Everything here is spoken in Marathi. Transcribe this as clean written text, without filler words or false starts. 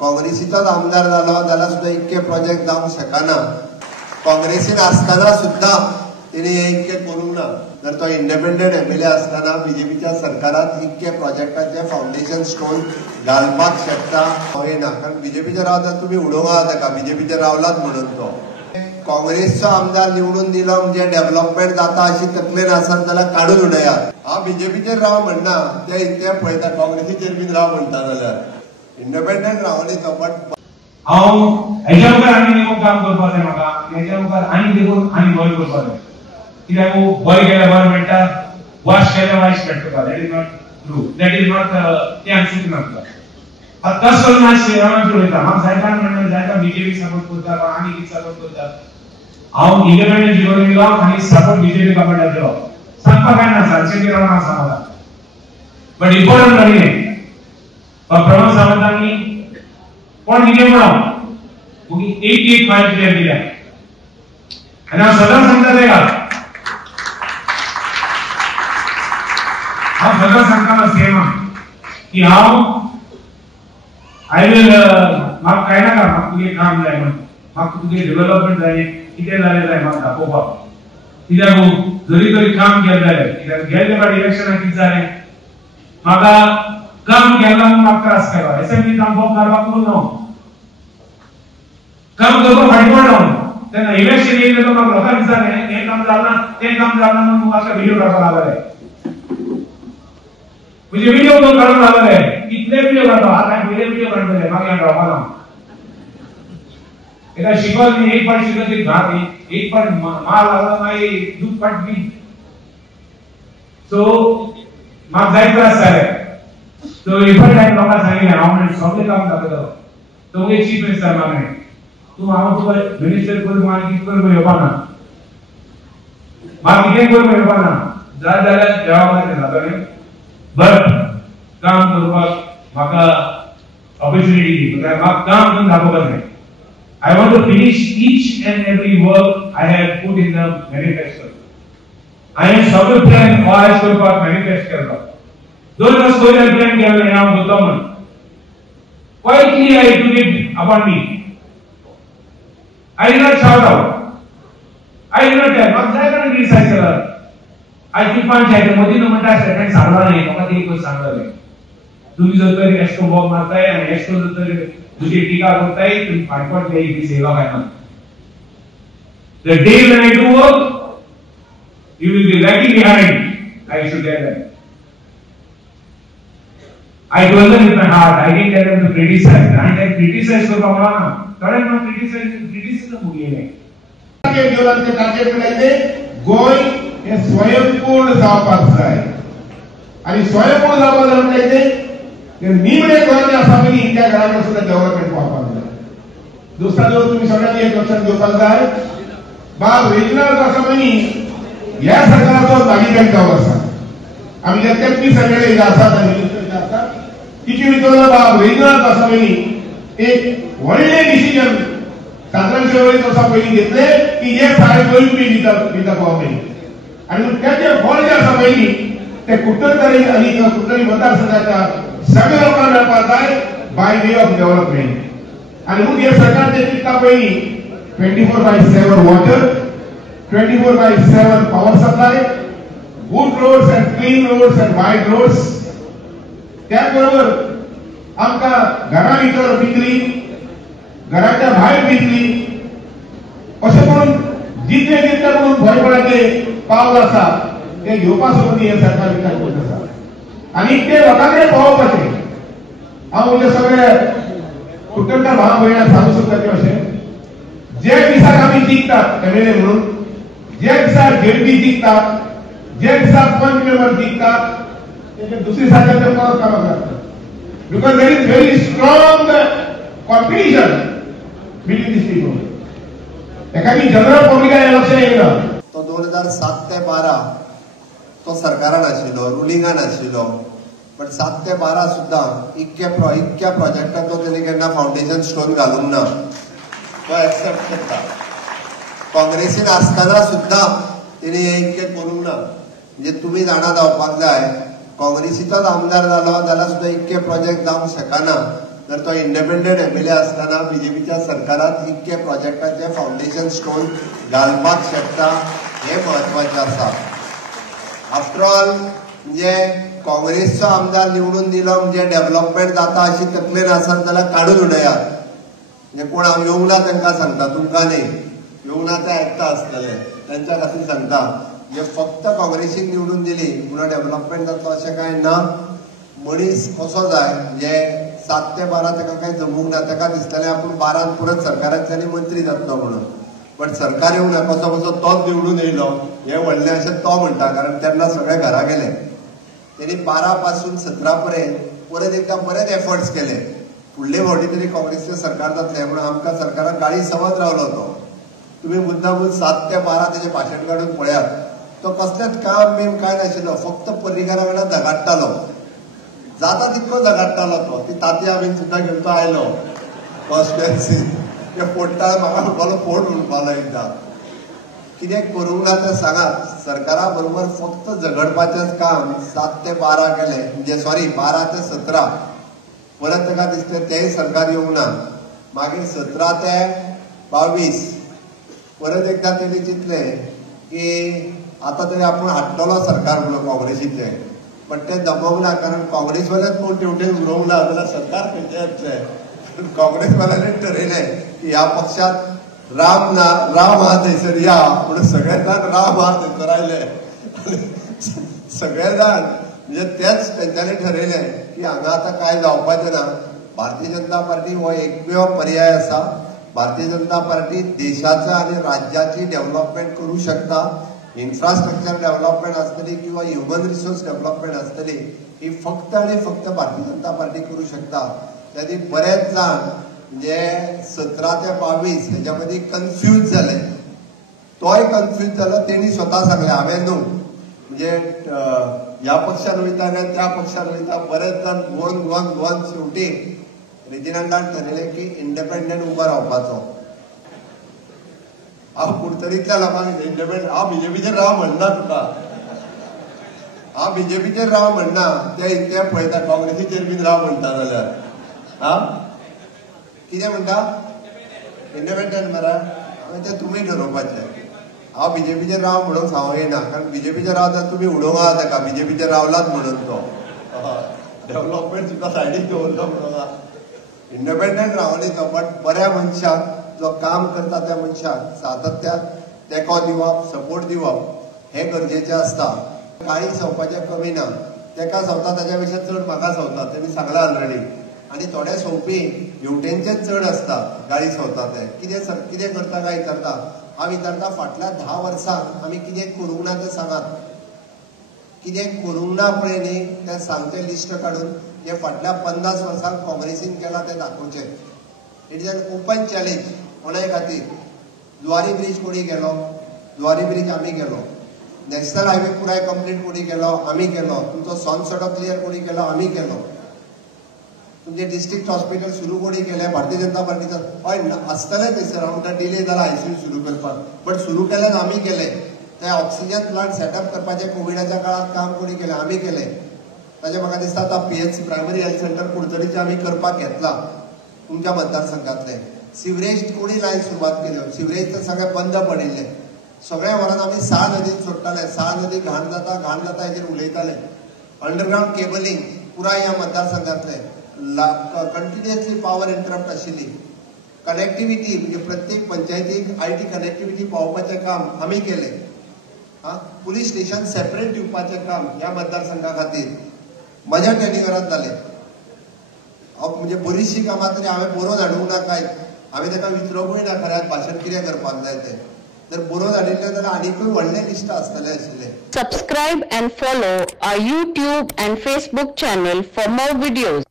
काँग्रेसीचोच आमदार जालो जाल्यार सुद्दां इतके प्रोजेक्ट जावंक शकना। काँग्रेसीन आसतना सुद्दां तिने इतके करूंक ना। जर तो इंडिपेंडंट एमएलए आसतना बीजेपीच्या सरकारात इतके प्रोजेक्टाचे फाउंडेशन स्टोन घालपाक शकता होयना, कारण बीजेपीचे रावतात तुम्ही उडोवंक ताका बीजेपीचे रावलात म्हणून तो काँग्रेसचो आमदार निवडून दिलो म्हणजे डेव्हलपमेंट जाता अशी तकलेन आसत जाल्यार काढून उडयात। हांव बीजेपीचेर राव म्हणना, ते पळयता काँग्रेसीचेर बीन राव म्हणटा जाल्यार इंडिपेंडंट रावली तो। बट हांव हेच्या मुखार आनी देखून काम करपाक जाय, म्हाका हेच्या मुखार आनी देखून आनी बरें करपाक जाय। कित्याक बरें केल्यार बरें मेळटा, वायट केल्यार वायट मेळटा। That is not true, that is not तें आमचें नासता। आतां तसो मातशें हांव उलयता, म्हाका जायता म्हणटा जायता बीजेपी सपोर्ट करता वा आनी कितें सपोर्ट करता। हांव इंडिपेंडंट जिवन दिलो आनी सपोर्ट बीजेपी गव्हर्नमेंटाक दिलो, सांगपाक कांय ना, सारकें रावन आसा म्हाका। बट इम्पॉर्टंट जालें प्रमोद सावंतांनी कोण कितें म्हणो 885 क्लियर दिल्या आनी हांव सदांच सांगता तेका, हांव सदांच सांगता सेम की आय विल म्हाका कांय नाका, म्हाका तुजें काम जाय म्हणून, म्हाका तुजें डेव्हलपमेंट जाय, कितें जालें जाय म्हाका दाखोवपाक। कित्याक जरी तरी काम केलें जाल्यार, कित्याक गेल्ले फावट इलेक्शनाक कितें जालें, म्हाका काम केला म्हणून म्हाका त्रास केलो, असेंब्ली काम करपाक करूं न्हू, काम करपाक फाटीं पडलो। तेन्ना इलेक्शन येयलें तो म्हाका लोकांक दिसतालें हें काम जावना तें काम जावना म्हणून म्हाका व्हिडिओ काडपाक लागले, म्हणजे व्हिडिओ करून काडूंक लागले, कितले व्हिडिओ काडटा, आतां पयले व्हिडिओ काडटले, म्हाका हें रावपाक ना। एका शिकल एक पाट शिकल एक घात, एक पाट माल लागला मागीर दूध पाट बी, सो म्हाका जायत त्रास जाले। सो इफर टायम लोकांक सांगिल्लें हांव म्हणलें सगळें काम दाखयतलो। तो एक चीफ मिनिस्टर मागणें तूं हांव तुका मिनिस्टर करून म्हाका कितें करून येवपाक ना, म्हाका कितें करून येवपाक ना, जाय जाल्यार देवाक जातलें, बट काम करपाक म्हाका ऑपॉर्च्युनिटी दी, म्हाका काम करून दाखोवपाक जाय। I want to finish each and every work I have put in the manifesto. I am सगळे प्लॅन ऑर्गनाइज करपाक मॅनिफेस्ट केलो, 2 वर्स पयलीं प्लॅन केल्लें हांव करता म्हणून। Quietly I took it upon me. I did not shout out. I did not tell. म्हाका जाय कारण क्रिटिसाइज केला। आज ती पंचायत मोदीन म्हणटा स्टेटमेंट सांगलो न्ही, म्हाका ती एक सांगलें तुम्ही जर तरी एस्को बॉब मारताय आनी एस्को जर तरी तुझी टीका करताय तुम्ही फाटफाट ही सेवा करना। The day when I do work, you will be lagging behind. I should tell them. I told them with my heart. I didn't tell them to criticize. And I criticize करता मला ना, कारण मैं criticism मुगे नहीं। के जीवनाचे टार्गेट मिळाले गोय हे स्वयंपूर्ण जावपाक जाय आणि स्वयंपूर्ण जावपाक मिळाले निमणे गोंय आसा पयली इंडिया घराकडे सुद्धा डेव्हलपमेंट पावपाक जाय। दुसरा जो तुम्ही सगळ्यांनी एक लक्षात घेवपाक जाय, बाब रिजनल आसा पयली ह्या सरकाराचो लागीं जावं आसा। आमी जे 33 एमएलए आसात आनी मिनिस्टर आसात तिचे भितर बाब रिजनल आसा पयली एक व्हडले डिसिजन 17 वर्सां पयलीं घेतले की हे सारे गोंय दिता गव्हर्नमेंट आनी त्याचे फळ जे आसा पयली ते कुट्टरी आनी कुट्टरी मतदारसंघाच्या सगळ्या लोकांना मेळपाक जाय बाय वे ऑफ डेव्हलपमेंट। आनी म्हणून हे सरकार ते चिंतता पयली 24/7 water, 24/7 power supply, good roads and clean roads and wide roads, त्याच बरोबर आमकां घरा भितर बिजली, घराच्या भायर बिजली, अशें करून जितले जितले करून गोंयभराचे पावल आसा ते घेवपा सोबत हे सरकार विचार करत आसा आनी ते लोकांकडे पावोवपाचे। हांव म्हणजे सगळे कुटुंबकार भाव भयणां सांगूं सोदता ते अशें जे दिसाक आमी जिखतात एमएलए म्हणून, जे दिसाक जेडपी जिखतात, जे दिसाक पंच मेंबर जिखतात, ते दुसरी दिसाक ते परत कामाक लागतात। Because there is very strong competition between these people. एखादी जनरल पब्लिक लक्ष येयना तो 2007 ते 12 तो सरकारान आशिल्लो, रुलिंगान आशिल्लो, बट 7 ते 12 सुद्दां इतक्या प्रोजेक्टाक तो तेणी केन्ना फाउंडेशन स्टोन घालूंक ना, तो एक्सेप्ट करता। काँग्रेसीन आसतना सुद्दां तेणी इतके करूंक ना, म्हणजे तुम्ही जाणा जावपाक जाय काँग्रेसीचोच आमदार जालो जाल्यार सुद्दां इतके प्रोजेक्ट जावंक शकना। जर तो इंडिपेंडंट एमएलए असताना बीजेपीच्या सरकारात इतके प्रोजेक्टाचे फाउंडेशन स्टोन घालपाक शकता हे महत्वाचे आसा. आफ्टर ऑल म्हणजे काँग्रेसचो आमदार निवडून दिलो म्हणजे डेव्हलपमेंट जाता अशी तकलेन आसत जाल्यार काडून उडयात. म्हणजे कोण हांव येवंक ना तांकां सांगता, तुमकां न्ही, येवंक ना ते आयकता आसतले त्यांच्या खातीर सांगता. म्हणजे फक्त काँग्रेसीक निवडून दिली म्हणून डेव्हलपमेंट जातलो अशें कांय ना. मनीस कसो जाय म्हणजे 7 ते 12 ताका कांय जमूंक ना. ताका दिसतालें आपूण 12 परत सरकारांतल्यानी मंत्री जातलो म्हणून. बट सरकार येवंक ना, कसो कसो तोच निवडून येयलो हे व्हडलें अशें तो म्हणटा, कारण तेन्ना सगळे घरा गेले. त्यांनी 12 पासून 17 पर्यंत परत एकदा बरेच एफर्ट्स केले. फुडले फावटी तरी काँग्रेसचे सरकार जातले म्हणून आमकां सरकाराक गाळी सवत रावलो तो. तुम्ही मुद्दामून 7 ते 12 तेजे भाशण काढून पळयात. तो कसलेंच काम बीम काय नाशिल्लो, फक्त पर्रीकारा कडेन झगडटालो, जाता तितको झगडटालो तो. ती तातयां बीन सुद्दां घेवन तो आयलो कॉन्स्टिट्युएन्सी ते फोडटा. म्हाका म्हणपालो फोड म्हणपालो एकदां. कितें करूंक ना तें सांगात. सरकारा बरोबर फक्त झगडपाचेंच काम 7 ते 12 केलें, म्हणजे सॉरी 12 ते 17. परत ताका दिसलें तेंय सरकार येवंक ना. मागीर 17 ते 22 परत एकदा तेणी चिंतलें की आतां तरी आपूण हाडटलो सरकार म्हणून काँग्रेसीचें. पण तें जमोंक ना, कारण काँग्रेसवालेच कोण तेवटेन उडोवंक ना जाल्यार सरकार खंयचें येतलें. काँग्रेसवाल्यांनी ठरयलें की ह्या पक्षात राम हा थंयसर या म्हणून सगळे जाण राम हा थंयसर आयले. सगळे जाण म्हणजे तेच तेंच्यांनी ठरयलें की हांगा आतां काय जावपाचें ना. भारतीय जनता पार्टी हो एकमेव पर्याय आसा. भारतीय जनता पार्टी देशाचं आणि राज्याची डेव्हलपमेंट करू शकता. इन्फ्रास्ट्रक्चर डेव्हलपमेंट आसतली किंवा ह्युमन रिसोर्स डेव्हलपमेंट आसतली ही फक्त आणि फक्त भारतीय जनता पार्टी करू शकता. त्याची बरेच जाण म्हणजे 17 ते 22 ह्याच्यामध्ये कन्फ्यूज झाले. तोय कन्फ्यूज जालो. तेणी स्वतः सांगले हांवें न्हू, म्हणजे ह्या पक्षान वयता काय त्या पक्षान वयता. बरेच जाण गोवन शेवटी रेजिनाल्डान ठरयलें की इंडिपेंडंट उबो रावपाचो. हांव कुडतरींतल्या लोकांक इंडिपेंडंट हांव बीजेपीचेर राव म्हणना तुका. हांव बीजेपीचेर राव म्हणना. ते पळयता काँग्रेसीचेर बीन राव म्हणटा जाल्यार हा कितें म्हणटा इंडिपेंडंट मरे. तें तुमी ठरोवपाचें. हांव बीजेपीचेर राव म्हणून सांगूंक ना, कारण बीजेपीचेर राव जाल्यार तुमी उडोवंक आहा ताका बीजेपीचेर रावलात म्हणून. तो डेव्हलपमेंट सुद्दां सायडीक दवरलो म्हणून इंडिपेंडंट रावली तो. बट बऱ्या मनशाक जो काम करता त्या मनशाक सातत्यान तेंको दिवप, सपोर्ट दिवप हे गरजेचें आसता. काळी सवपाचें कमी ना. तेका सवता ताच्या पेक्षा चड म्हाका सवता, तेणी सांगलां ऑलरेडी. आनी थोडे सवपी हेवटेनचे चड आसता गाळी सवता ते. कितें करता काय विचारता. हांव विचारता फाटल्या 10 वर्सांत आमी कितें करूंक ना तें सांगात. कितें करूंक ना पळय न्ही तें सांगचें लिस्ट काडून जे फाटल्या 50 वर्सांक काँग्रेसीन केलां तें दाखोवचें. It is an open challenge कोणाय खातीर. जुवारी ब्रीज कोणी केलो? जुवारी ब्रीज आमी केलो. नॅशनल हायवे पुराय कंप्लीट कोणी केलो? आमी केलो. तुमचो सॉन्ग क्लियर कोणी केलो? आमी केलो. तुमचे डिस्ट्रिक्ट हॉस्पिटल सुरू कोणी केलें? भारतीय जनता पार्टीचो. हय आसतलें थंयसर आमकां डिले जाला आयसीयू सुरू करपाक, बट सुरू केल्यार आमी केलें. ते ऑक्सिजन प्लांट सेटअप करपाचें कोविडाच्या काळात काम कोणी केलें? आमी केलें. ताजें म्हाका दिसता आतां पीएचसी प्रायमरी हेल्थ सेंटर कुडचडीचें आमी करपाक घेतला तुमच्या मतदारसंघातलें. सिवरेज कोणी लायन सुरवात केल्यो? सिवरेज तर सगळें बंद पडिल्लें. सगळ्या वरान आमी साळ नदीन सोडटाले. साळ नदी घाण जाता हेजेर उलयताले. अंडरग्रावंड केबलिंग पुराय ह्या मतदारसंघातलें. कंटिन्युअसली पावर इंटरप्ट आशिल्ली. कनेक्टिविटी म्हणजे प्रत्येक पंचायतीक आयटी कनेक्टिविटी पावोवपाचें काम आमी केलें. पुलीस स्टेशन सेपरेट दिवपाचें काम ह्या मतदारसंघा खातीर म्हज्या टेनिगरांत जालें. म्हणजे बरीचशीं कामां तरी हांवें बरोवन हाडूंक ना कांय. हांवें ताका विचारूंकूय ना खऱ्याक भाशण कितें करपाक जाय तें. जर बरोवन हाडिल्लें जाल्यार आनीकूय व्हडलें लिस्ट आसतलें आशिल्लें. Subscribe and follow our YouTube and Facebook channel for more videos.